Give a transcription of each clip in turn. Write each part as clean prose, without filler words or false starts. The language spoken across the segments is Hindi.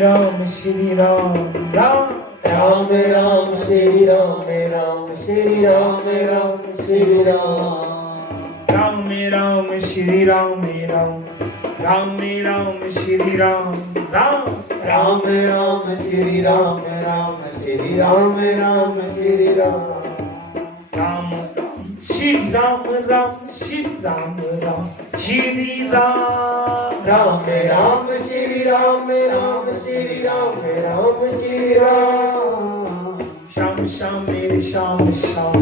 राम श्री राम राम राम राम श्री राम राम श्री राम राम श्री राम राम राम श्री राम राम राम राम श्री राम राम राम राम श्री राम राम श्री राम राम श्री राम राम श्री राम राम श्री राम राम श्री राम राम राम श्री राम राम श्री राम राम श्री राम श्याम श्याम मेरे श्याम श्याम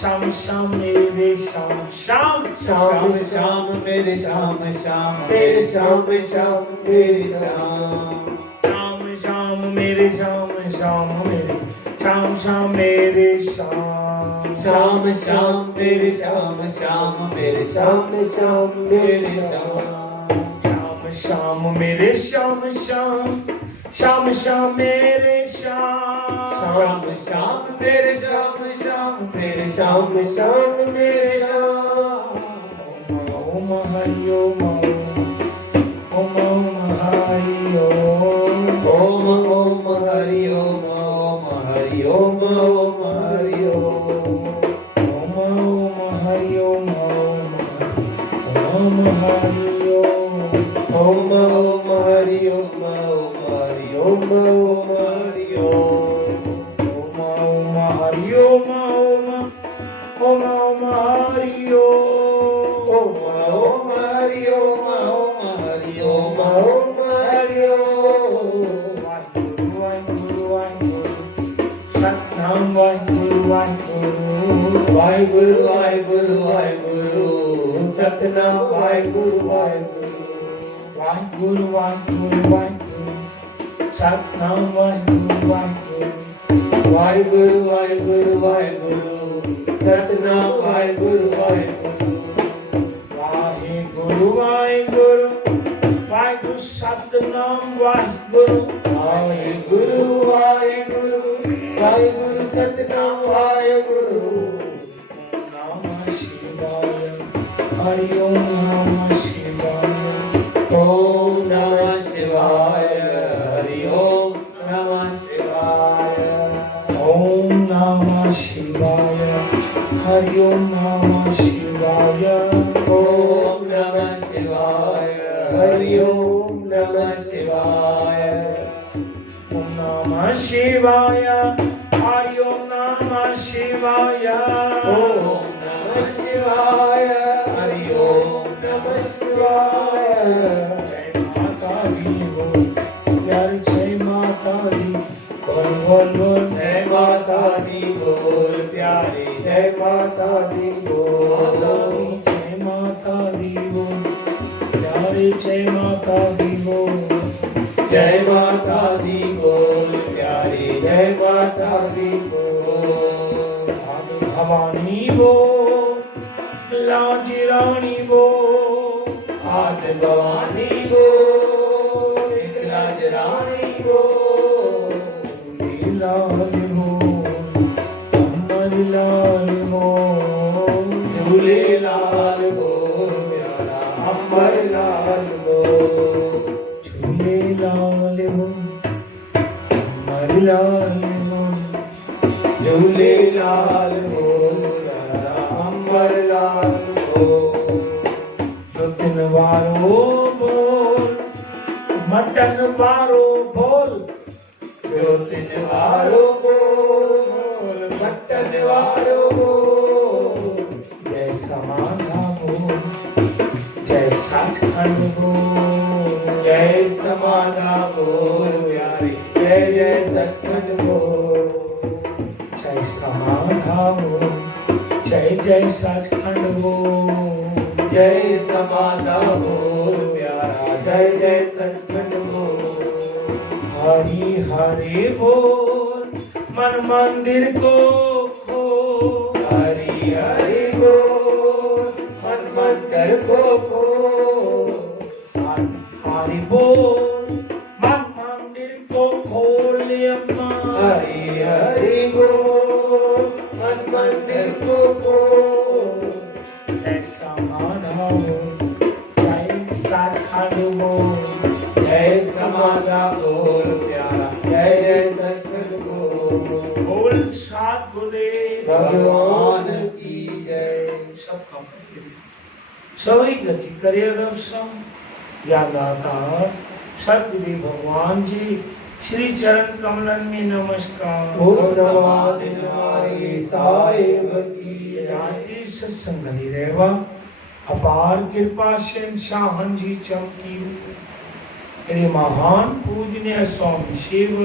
श्याम श्याम मेरे श्याम श्याम श्याम श्याम मेरे श्याम श्याम मेरे श्याम श्याम मेरे श्याम श्याम श्याम मेरे श्याम श्याम मेरे श्याम श्याम मेरे श्याम श्याम श्याम मेरे श्याम श्याम मेरे श्याम श्याम मेरे श्याम श्याम मेरे श्याम श्याम श्याम श्याम मेरे श्याम श्याम श्याम मेरे श्याम श्याम मेरे श्याम श्याम मेरे श्याम ओम हरि ओम ओम ओम हरि ओम ओम ओम हरि ओम ओम हरि ओम ओम हरि ओम ओम ओम हरि ओम ओम हरि ओम ओम ओम हरि ओम ओम हरि ओम ओम हरि ओम ओम ओम हरि ओम ओम ओम हरि ओम ओम ओम हरि ओम ओम हरि ओम ओम हरि ओम वाहिगुरु वाहिगुरु सतनाम वाहिगुरु वाहिगुरु वाहिगुरु वाहिगुरु वाहिगुरु सतनाम वाहिगुरु वाहिगुरु वाहिगुरु वाहिगुरु वाहिगुरु सतनाम वाहिगुरु वाहिगुरु वाहिगुरु वाहिगुरु वाहिगुरु सतनाम वाहिगुरु वाहिगुरु वाहिगुरु वाहिगुरु वाहिगुरु सतनाम वाहिगुरु वाहिगुरु वाहिगुरु वाहिगुरु सतनाम वाहिगुरु नमः शिवाय हरि ओम नमः शिवाय ओम नमः शिवाय हरि ओम नमः शिवाय ओम नमः शिवाय हरि ओम नमः शिवाय ओम नमः शिवाय हरि ओम नमः शिवाय ओम नमः शिवाय हरि ओम नमः शिवाय ओम नमः शिवाय हरि ओम नमः शिवाय जय माता दी बोल यार जय माता दी बोल बोल बोल जय माता दी बोल प्यारी जय माता दी बोल जय माता दी बोल प्यारे जय माता दी बोल जय माता दी बोल प्यारी जय माता दी बोल भवानी बोल लाज रानी बोल आज भवानी बोल लाज रानी बोल लाल बोल अमर लाल बोल झूले लाल बोल प्यारा अमर लाल बोल झूले लाल बोल अमर लाल बोल झूले लाल बोल प्यारा अमर लाल बोल रुतन वारो बोल मटन वारो बोल ज्योतिन वारो बोल मटन वारो बोल जय समाधा बोल जय सचखंड बोल जय समाधा बोल प्यारी जय जय सचखंड बोल जय समाधा बोल जय जय सचखंड बोल जय समाधा बोल प्यारा जय जय सचखंड बोल हरि हरि बोल मन मंदिर को खोल हरि हरि बोल मन मंदिर को खोल हरि बोल मन मंदिर को खोल अम्मा हरि हरि बोल मन मंदिर को खोल जय समाधा बोल जय सचखंड बोल जय समाधा बोल बोल सात गुरुदेव भगवान की जय। सबका सभी गति करे सब या दाता सतगुरु भगवान जी श्री चरण कमलन में नमस्कार। उस समाधि नारी साहिब की जाति सत्संग हरि रहवा अपार कृपा से शाहन जी चमकी मेरे महान पूजनीय स्वामी शिव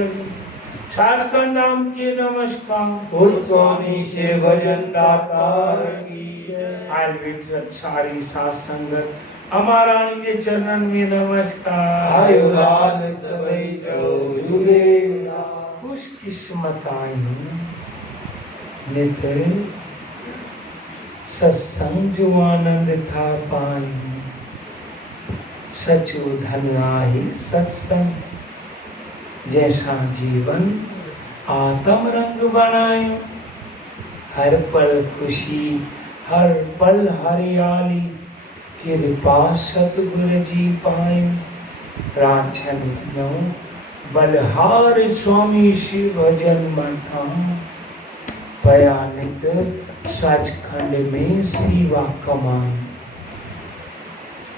सार का नाम के नमस्कार। उस स्वामी शिव भजन दातार की जय। आयुर्वेद सारी सात संगत अमारानी के चरणन में नमस्कार। आयु लाल सबई जो जुड़े खुश किस्मत आयु नित सत्संग जो आनंद था पाई सचो धन आही सत्संग जैसा जीवन आत्म रंग बनायो हर पल खुशी हर पल हरियाली कृपा सतगुर जी पायो रांचन नो बलहार स्वामी शिव भजन मथा पयानित सचखंड में सेवा कमाई।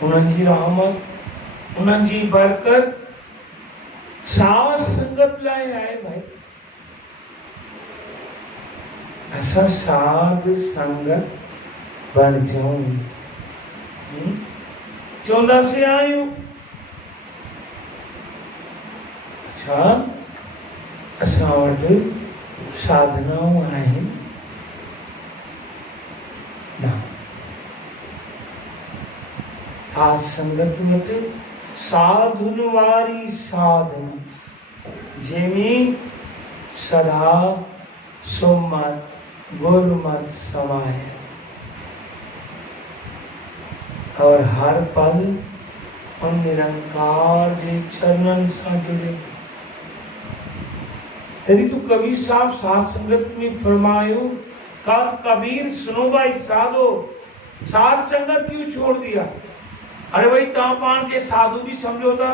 उनकी रहमत उनकी बरकत साथ संगत लाए आए भाई। ऐसा साध संगत बन जाऊं 14 से आयु अच्छा असां वटि साधनाऊं आहिनि ना साध संगत वटि साधुन वारी साधना जंहिंमें सदा सुमत गुरमत समाए और हर पल उन निरंकार के चरणन से जुड़े। तरी तो कबीर साहब साध संगत में फरमायो का कबीर सुनो भाई साधो साध संगत क्यों छोड़ दिया। अरे भाई तापान के साधु भी समझो था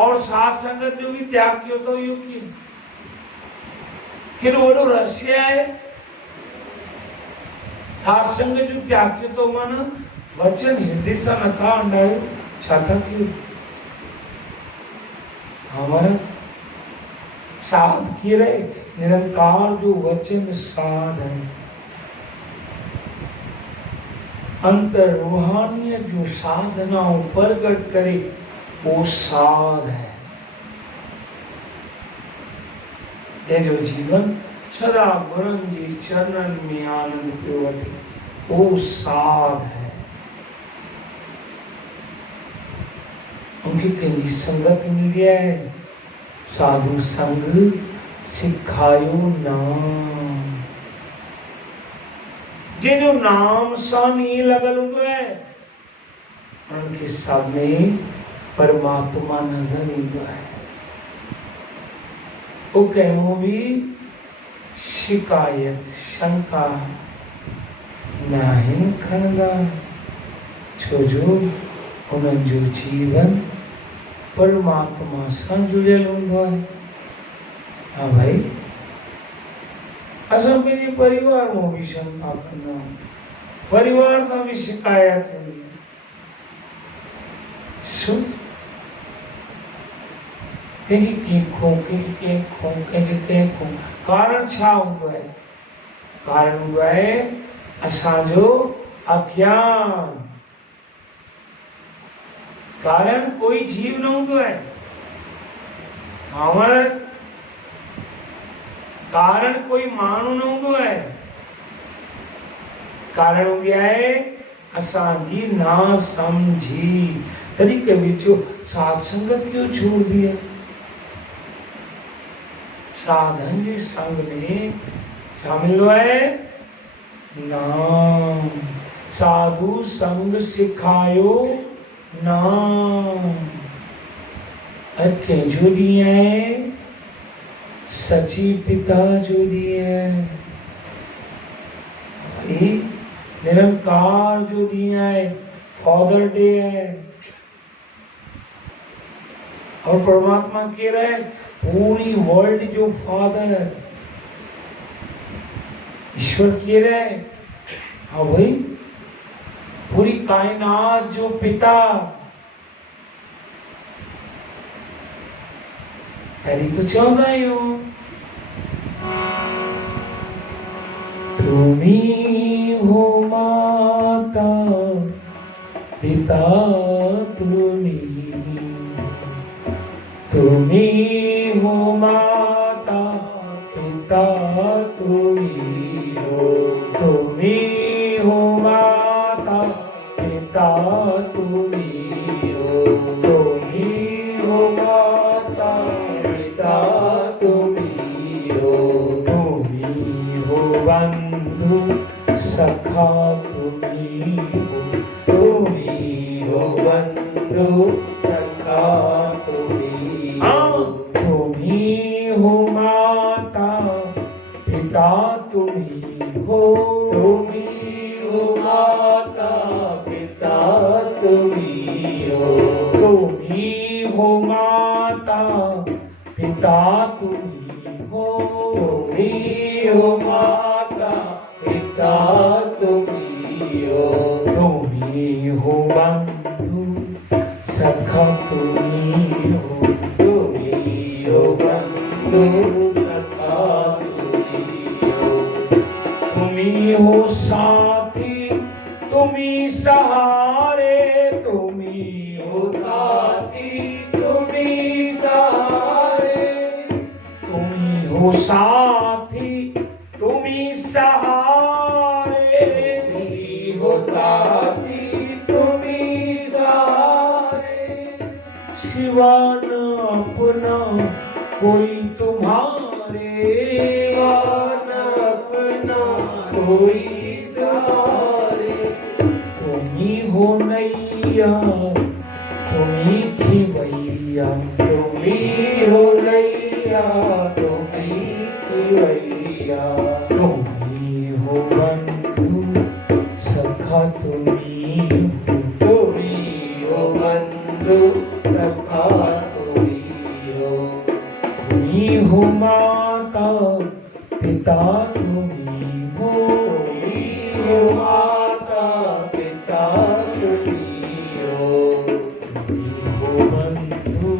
और साध संगत जो भी त्याग किया तो यू की फिर वो रहस्य है साध संगत जो त्याग किया तो मन वचन हृदय सा न था अंडायो छाता क्यों हमारा साध किए रहे निरंकार जो वचन साध है अंतर रूहानियत जो साधनाओं प्रकट करे वो साध है। ये जो जीवन सदा गुरन जी चरणन में आनंद पिवती वो साध है। उनकी कहीं संगत मिल गया है साधु संग सिखायो नाम जिन्हों नाम सा नहीं लगल हुआ है उनके सामने परमात्मा नजर आता है। वो कहूँ भी शिकायत शंका नाहिन खनगा छोजो उन्हनि जो जीवन परमात्मा से जुड़ियल होंदो है। हाँ भाई असां पंहिंजे परिवार में भी शंका कंदा आहियूं परिवार सां भी शिकायत थींदी आहे सुन कंहिंखे कंहिंखो कारण छा हूंदो आहे कारण हूंदो आहे असांजो अज्ञान। कारण कोई जीव न हूंदो आहे हमारा कारण कोई माण्हू न हूंदो आहे कारण हूंदी आहे असांजी ना समझी। तॾहिं कबीर जो साध संगत क्यों छोड़ दी है। साधन जे संग में छा मिलंदो आहे नाम साधु संग सिखायो नाम अखे जो ॾींहुं आहे सची पिता जो ॾींहुं आहे भाई निरंकार जो ॾींहुं आहे फादर डे है और परमात्मा कह रहा है पूरी वर्ल्ड जो फादर ईश्वर कह रहे, हाँ भाई पूरी कायनात जो पिता तेरी तो चाहता ही हो, तुम्ही हो माता पिता तुम्ही हो माता पिता तुम्ही हो माता पिता तुम्ही हो माता पिता तुम्ही हो बंधु सखा तुम्ही हो बंधु सखा तुम्ही हो माता पिता तुम्ही हो माता पिता तुम्ही हो माता पिता तुम्ही हो माता पिता तुम्ही हो बंधु सखा तुम्ही हो बंधु सखा तुम्ही हो साथी तुम्ही सहारे तुम्ही हो साथी तुम्ही सहारे तुम्ही हो साथी तुम्ही सहारे हो साथी तुम्ही सहारे सिवा न अपना कोई तुम्हारे अपना कोई सहारे तुम्ही हो नैया तुम्ही खिवैया तुम्ही हो नैया तुम्ही खिवैया तुम्ही हो बंधु सखा तुम्ही हो बंधु सखा तुम्ही हो माता पिता तुम्ही हो माता पिता तुम्ही हो बंधु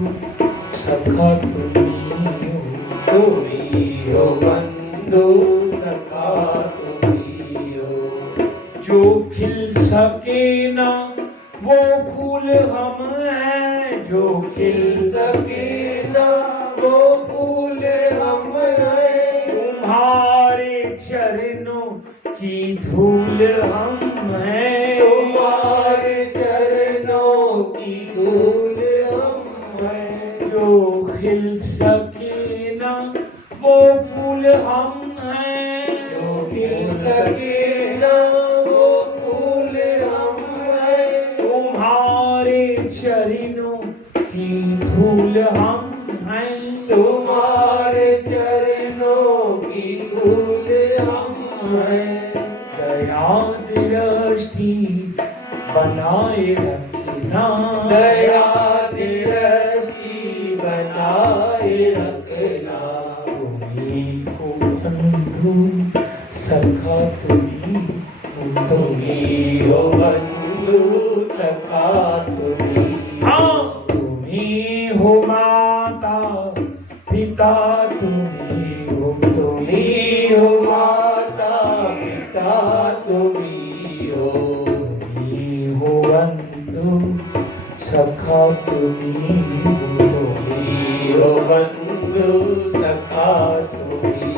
सखा तुम्ही हो बंधु सखा तुम्ही जो खिल सके ना वो फूल हम हैं जो खिल सके ना वो फूल हम हैं तुम्हारे चरणों की धूल हम हैं तुम्हारे चरणों की धूल हम हैं जो खिल सके ना वो फूल हम हैं जो खिल सके ना वो फूल हम हैं तुम्हारे चरणों की धूल हम हैं तुम्हारे चरणों की धूल हम हैं दया दृष्टि बनाए रखना दया दृष्टि बनाए रखना तुम्ही हो बंधु सखा तुम्ही हो बंधु सखा तुम्ही हाँ तुम्ही हो माता पिता तुम्ही हो माता पिता तुम्ही हो बंधु सखा तुम्ही हो बंधु सखा तुम्ही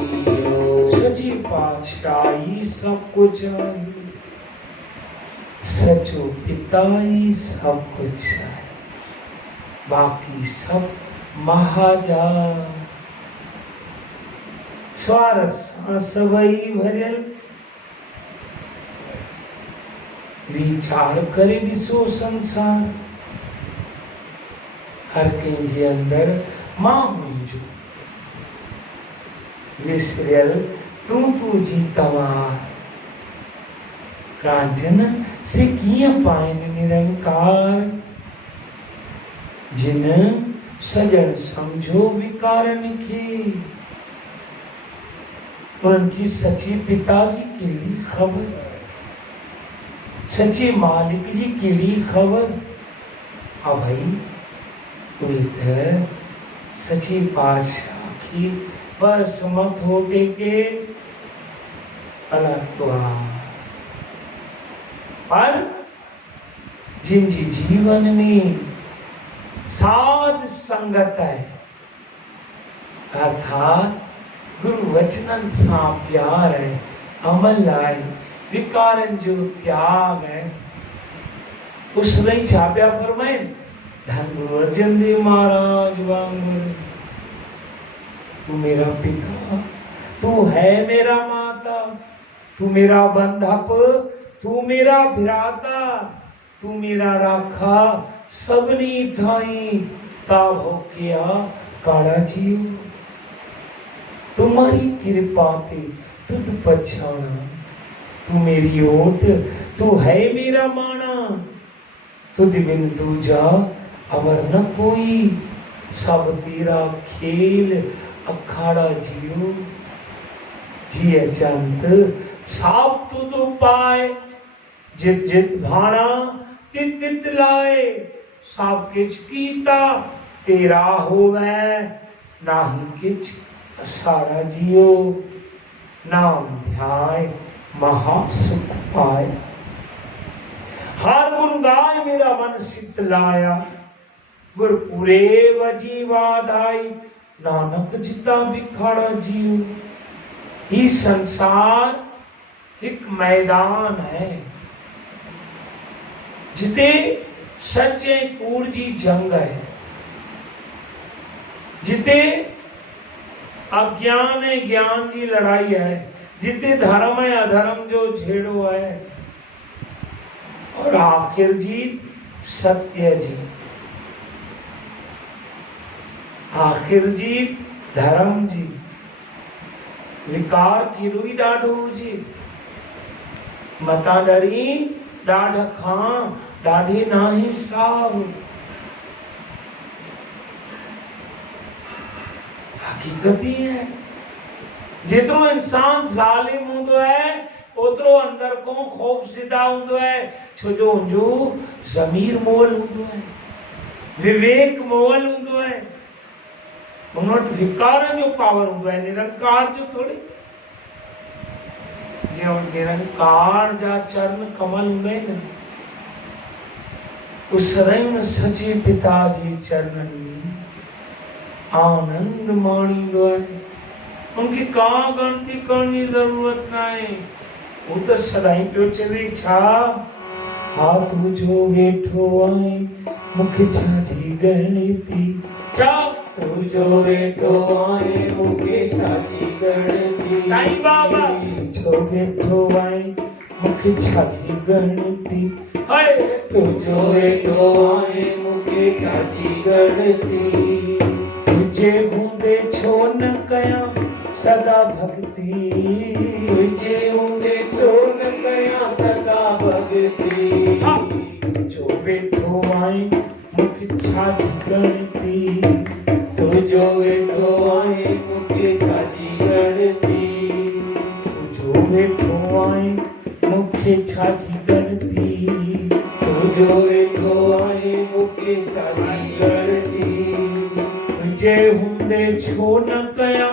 सची पातशाही सब कुछ चाहिए सचो पिताई सब कुछ है बाकी सब महाजान स्वार्थ सबई भरल विचार करे विश्व संसार हर कंहिंजे अंदर मां मुंहिंजो विसरियल तूं जी तवार कांजन से कीअं पाइनि निरंकार जिन सजन समझो विकारन खे उनकी सची पिताजी केड़ी खबर, सची मालिक जी केड़ी खबर। हाँ भाई वे सची पातशाह की बस मत हो के अलग पर जिन जी जीवन में साध संगत है अर्थात गुरु वचनन सा प्यार है, अमल है, विकारन जो त्याग है, उस नहीं छाप्या फरमाए धन गुरु अर्जन देव महाराज वांगुर। तू मेरा पिता, तू है मेरा माता, तू मेरा बंधप, तू मेरा भ्राता, तू मेरा राखा, सबनी थाई ताब हो किया काड़ा जीव। तुम्हारी कृपा ते तुद पछाना, तू मेरी ओट, तू है मेरा माना, तुद बिन दूजा अवर न कोई, सब तेरा खेल अखाड़ा जियो। जिये चंत साप तुद पाए, जित जित भाना तित तित लाए, सब किछ कीता तेरा होवे, नाही किछ सारा जियो। नाम ध्याय महासुख पाए, हर गुण गाय मेरा मन सित लाया, गुरपुरे वजीवाधाई, नानक जिता बिखाड़ा जियो। ये संसार एक मैदान है जिते सच्चे कूड़ जी जंग है, जिते अज्ञान है ज्ञान जी लड़ाई है, जिते धर्म है अधर्म जो झेड़ो है, और आखिर जीत सत्य जी, आखिर जीत धर्म जी, विकार की रुई डाढो जी, मता डरी डाढ़ खां डाढ़े नाही साव। हकीकत ही है, जितरो इंसान जालिम होंदो है ओतरो अंदर को खौफ ज़िदा होंदो है, छो जो जो ज़मीर मोल होंदो है, विवेक मोल होंदो है, उनवट विकार जो पावर होंदो है, निरंकार जो थोड़ी जो निरंकार जा चरण कमल में न उस सदैव सचे पिताजी चरणन में आनंद माणी दो है। उनकी कहाँ गणती करनी जरूरत ना है, वो तो सदाई पियो चले छा हाथ जो बैठो आए मुख छाजी गणती चा तू जो बैठो आए मुखे छाजी गणती। साईं बाबा जो बैठो आए मुख छाजी गणती, हाय तू जो बैठो आए मुखे छाजी गणती। तुझे हूंदे छो न कया सदा भक्ति, तुझे हूंदे छो न कया सदा भक्ति। जो बैठो आए मुख छाजी गणती, तू जो बैठो आए मुखे छाजी गणती। जो बैठो आए मुखे छाजी गणती, तू जो बैठो आए मुखे छाजी गणती। तुझे हुंदे छो न कया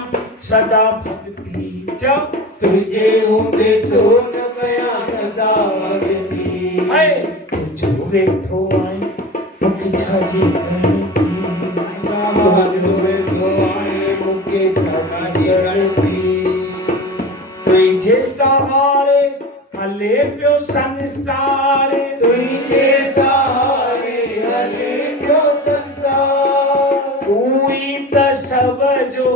सदा भक्ति, जब तुझे हूंदे छो न कया सदा भक्ति। हाय जो बैठो आए मुख छाजी गणती, बाबा जो बैठो आए मुखे छाजी गणती। तुझे सहारे हले पियो संसारे, तुझे सहारे हले पियो संसार। तू ही त सब जो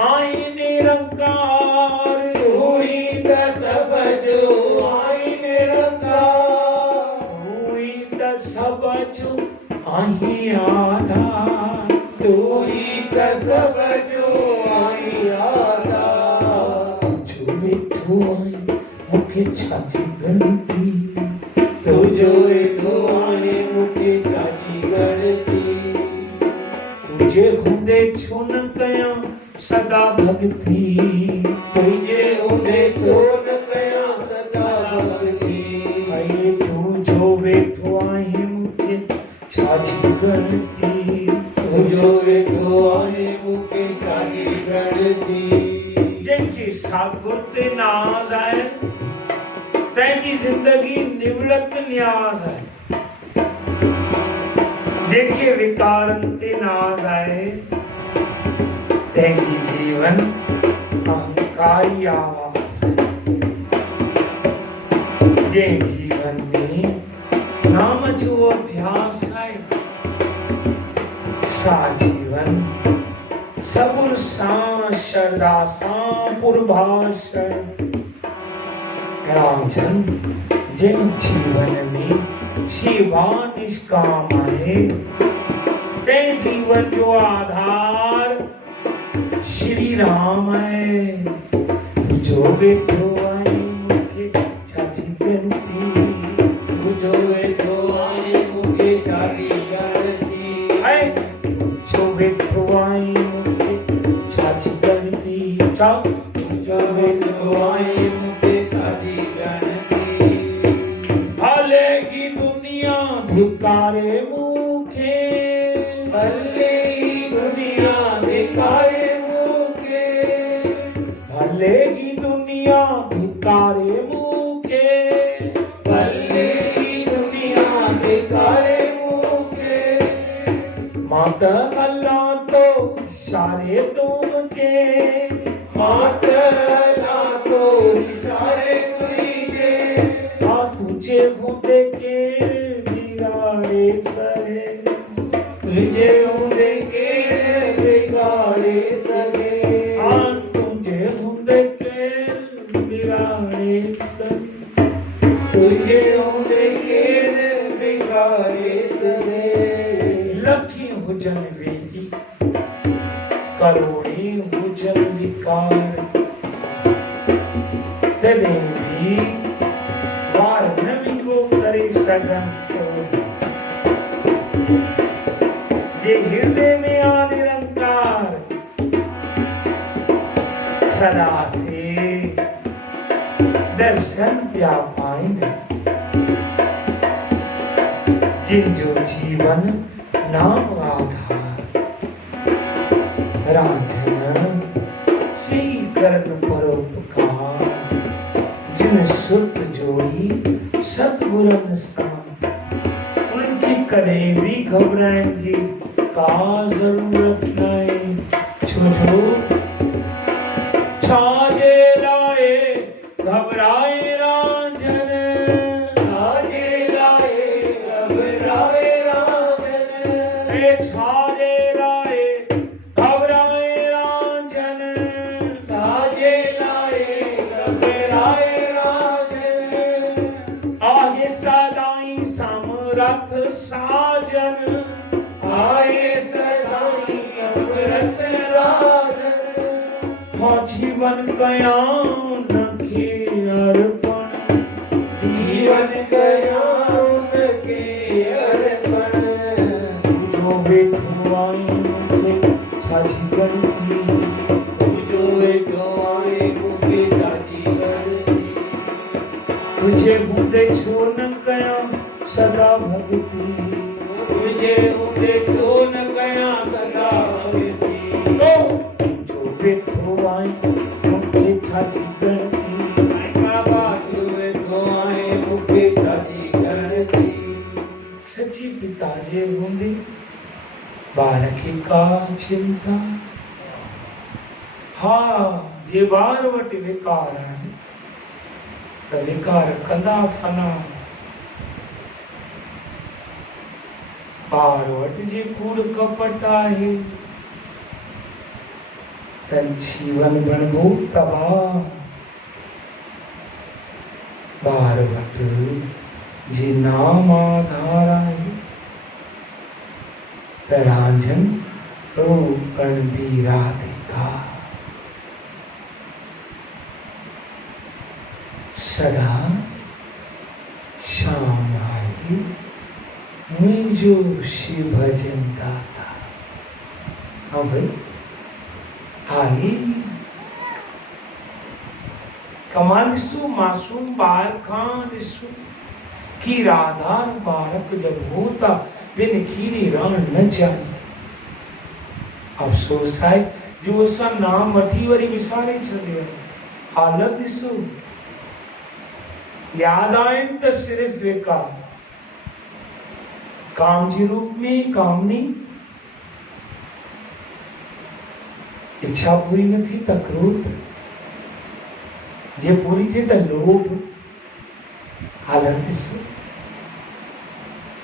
आई निरंकार, तू ही त सब जो आई निरंकार। तू ही त सब जो आई आधार, तू ही त सब जो आई आधार। जो बैठो आए मुखे छाजी गणती, तू जो बैठो आए मुखे छाजी गणती। तुझे हुंदे छो न कया सदा भक्ति, तुझे तैंजी जिंदगी निवृत्त न्यास है जेके विकारन ते नाज आए तैंजी जीवन अहंकारी आवास है जे जीवन में नाम जो अभ्यास है सा जीवन सबुर सा श्रद्धा सा पूर्वाश रामचंद जिन जीवन में सेवा निष्काम है ते जीवन जो आधार श्री राम है तू जो बैठो आई मुखे चाची गणती तू जो बैठो आई मुखे चाची गणती है जो बैठो आई मुखे चाची गणती चाओ तू जो बैठो आई मुखे चाची गणती भलेगी दुनिया धिकारे मुखे भलेगी दुनिया धिकारे मुखे भलेगी दुनिया धिकारे मुखे भलेगी दुनिया धिकारे मुखे मात अल्लाह तो इशारे तो मुझे मात अल्लाह तो इशारे तुझे तुझे भूते के बिगाड़े सहे तुझे उन्दे के बिगाड़े सगे तुझे भूते के बिगाड़े सहे तुझे उन्दे के बिगाड़े सगे लखी हुजन वेदी करोड़ी हुजन विकार तने भी वार नवी को करे सगन जे हृदय में आ निरंकार सदा से दर्शन व्यापाइन जिन जो जीवन नाम आधार राजन सी करन परोपकार जिन सुत जोड़ी सतगुरन सा उनकी कदे भी घबराएं जी का जरूरत नहीं छोड़ो छाजे लाए घबराए राजन छाजे लाए घबराए राजन छाजे लाए घबराए राजन छाजे लाए घबराए राजन आगे सदाई समरथ साजन आए सदाई समरथ साजन हाँ जीवन गया नखे अर्पण जीवन गया उनके अर्पण जो बैठो आई मुझे छाछी गणती जो बैठो आए मुझे छाछी गणती तुझे बूंदे छोड़ न गया सदा भक्ति तुझे उन्दे छो न गया सदा भक्ति तो जो बैठो आई मुझे छाछी गणती बाबा जो बैठो आए मुझे छाछी गणती सची पिता जे बूंदी बालक का चिंता हाँ जे बार वट विकार है त विकार कंदा फना बार वट जे कूड़ कपट आहे तन जीवन बनबो तबाह बार वट जे नाम आधार आहे त रांझन कण बी राधिका सदा शाम आई मुझो शिव भजन दाता हाँ भाई आई कमाल दिसू मासूम बाल खान दिसू की राधा बालक जब होता बिन खीरी रण न चाहिए अफसोस है जो असा नाम वठी वरी विसारे छॾियो हालत ॾिसो याद आए तो सिर्फ वे काम जी रूप में कामनी इच्छा पूरी न थी तो क्रोध, जे पूरी थी तो लोभ। हालत ॾिसो।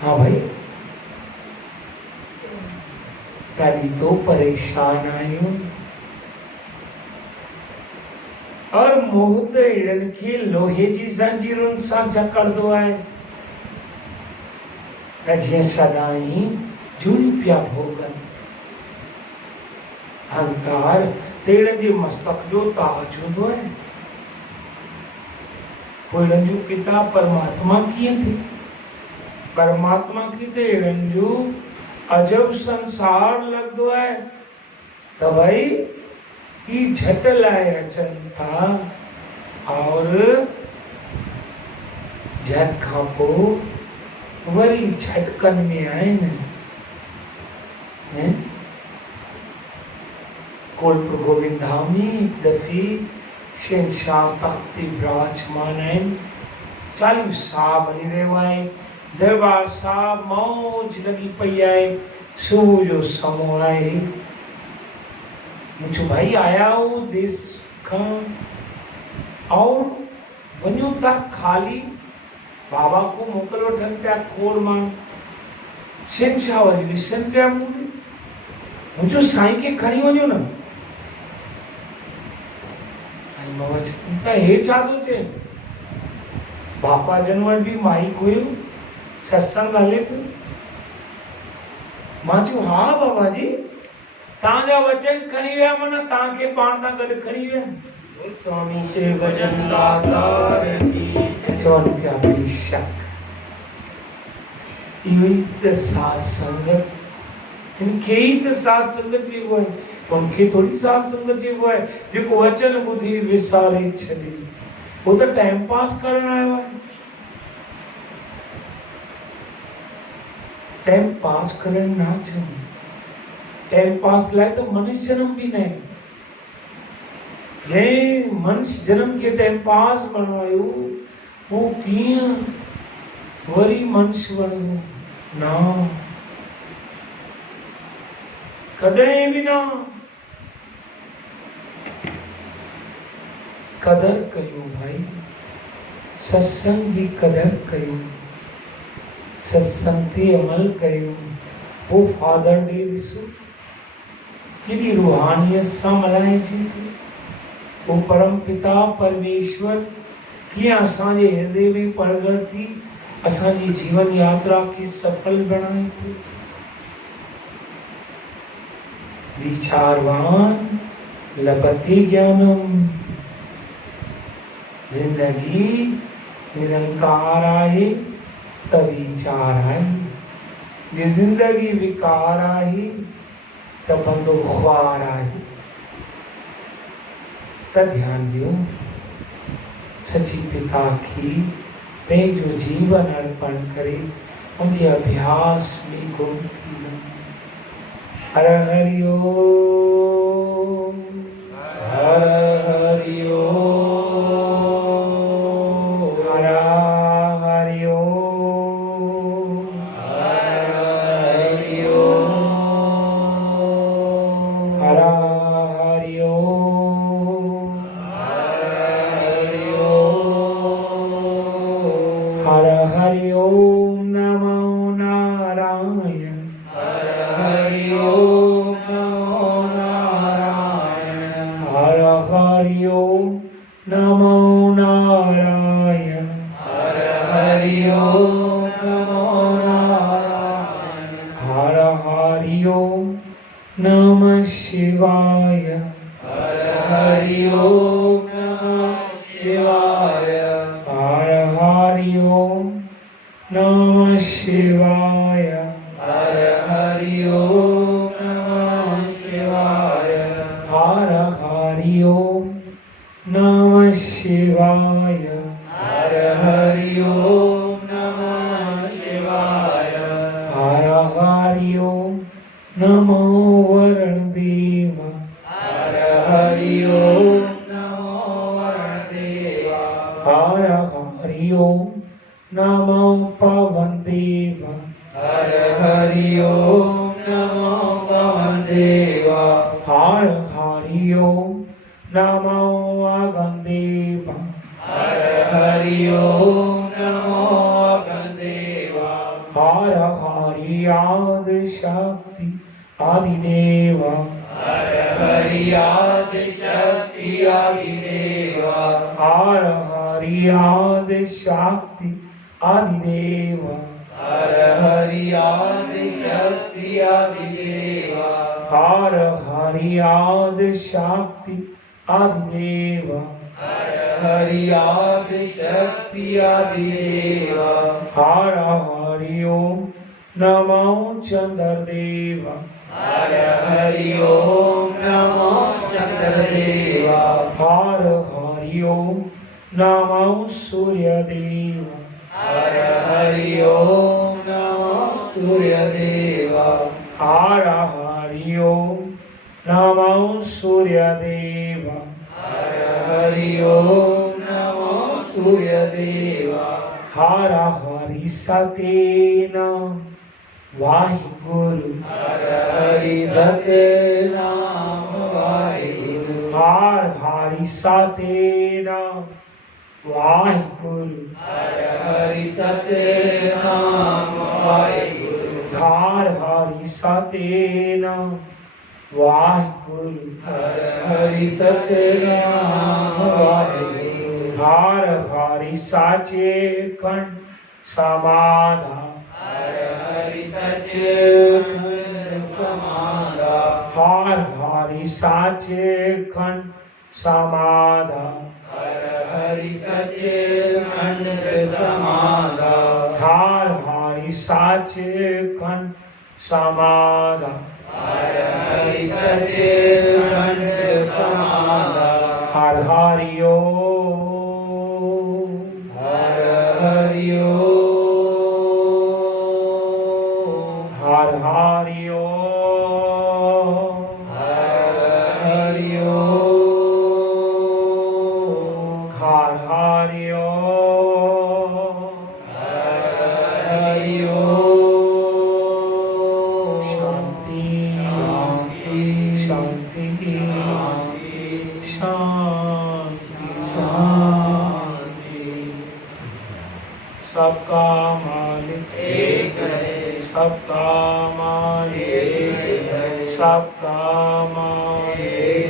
हाँ भाई, ॾाढी तो परेशान आहियूं। और मोह त अहिड़नि खे लोहे जी ज़ंजीरुनि सां जकड़ंदो आहे त जीअं सदाईं जुड़ी पिया भोगनि। अहंकार तेड़े जे मस्तक जो ताज हूंदो आहे। पोइ जो पिता परमात्मा कीअं थी? परमात्मा की ते अहिड़नि जो अजब संसार लगदो है। तो भाई ये झट लाए अचन था और झट खां पोइ वरी झटकन में आए न। कोल्प गोविंद धाम में एक दफी शहंशाह तख्ती विराजमान आहिनि। 40 साल बनी रहियो आहे। दरबार साहब मौज लगी पई आहे। सुबह जो समय आहे। मुझे भाई आया हो देश खां और वञो था खाली बाबा को मोकल वठनि पिया खोड़ माण्हू। शहंशाह वरी ॾिसनि पिया मूं। मुझो साईं खे खणी वञो न। बाबा चवनि हे छा थो थिए? बापा जन वटि बि माइक हुयो, सत्संग हले पियो। मां चयो हा बाबा जी, तव्हांजा वचन खणी विया माना तव्हांखे पाण सां गॾु खणी विया। स्वामी श्री भजन दातार की चवनि पिया बेशक इहो ई त साध संगत, इनखे ई त साध संगत चइबो आहे। उनखे थोड़ी साध संगत चइबो आहे जेको वचन ॿुधी विसारे छॾे। वो तो टाइम पास करण आयो आहे। टाइम पास करण ना चाहिए। टाइम पास लाए तो मनुष्य जन्म भी नहीं। जंहिं मनुष्य जन्म के टाइम पास बनायो वो कीअं वरी मनुष्य बणियो ना, कॾहिं बि ना। कदर कयो भाई, सत्संग जी कदर कयो, सत्संग ते अमल कयो। वो फादर डे ॾिसो केॾी रूहानियत सां मल्हाइजी थी। वो परम पिता परमेश्वर कीअं असांजे हृदय में प्रगट थी असांजी जीवन यात्रा खे सफल बणाए थो। विचारवान लभते ज्ञानम। जिंदगी निरंकार आहे त विचार आहे। जे जिंदगी विकार आहे त बंदो ख्वार आहे। त ध्यान दियो, सची पिता की पंहिंजो जीवन अर्पण करे उनजे अभ्यास में गुम थी वञो। हर हरि ओम, हर हरि ओम, हर हरि ओम, हर हरि ओम, हर हरि ओम, हरि ओम, हर हरि ओम। नमो नारायण, हर हरि ओम, नमो नारायण, हर हरि ओम। नमो नारायण, हर हरि ओम, नमो नारायण, हर हरि ओम। नमः शिवाय, हर हरि ओम, नमः शिवाय, हर हरि ओम। नमः शिवाय, हर हरि ओम, नमः शिवाय, हर हरि ओम। नमः शिवाय, हर हरि ओम, नमः शिवाय, हर हरि ओम। नमो वरुणदेव, हर हरि ओम, नमो वरुणदेवा, हर हरि हरि ओम नमो पवन देवा। हर हरि ओम नमो पवन देवा। हर हरि ओम नमो अगम देवा। हर हरि ओम नमो अगम देवा। हर हरि आदि शक्ति आदिदेवा। हर हरि आदि शक्ति आदिदेवा। हर हरि आदि शक्ति आदिदेवा। हर हरि आदि शक्ति आदिदेवा। हर हरि आदि शक्ति आदिदेवा। हर हरि आदि शक्ति आदिदेवा। हर हरि ओम नमो चंद्रदेवा। हर हरि ओम नमो चंद्रदेवा। हर हरि ओम नमो सूर्यदेवा। हर हरि ओम नमो सूर्यदेवा। हर हरि ओम नमो सूर्यदेवा। हर हरि ओम नमो सूर्यदेवा। हर हरि सतेन वाहिगुरु। हर हरि सते नाम वाहिगुरु। हर हरि सतेन वाहिगुरु। हर हरि सते नाम वाहिगुरु। हर हरि सतेन वाहिगुरु। हर हरि सते नाम वाहिगुरु। हर हरि साचे खंड समाधा। हर हरि सचे समाधा। हर हरि साचे खंड समाधा। हर हरि सचे खंड समाधा। हर हरि साचे खंड समाधा। हर हरि सचे खंड समाधा। हर हरि ओम। हर हरि ओम। हर हरि ओम। हर हरि ओम। हर हरि ओम। हर हरि ओम। शांति शांति शांति शांति। सबका मालिक एक है। सबका मालिक एक है। सबका मालिक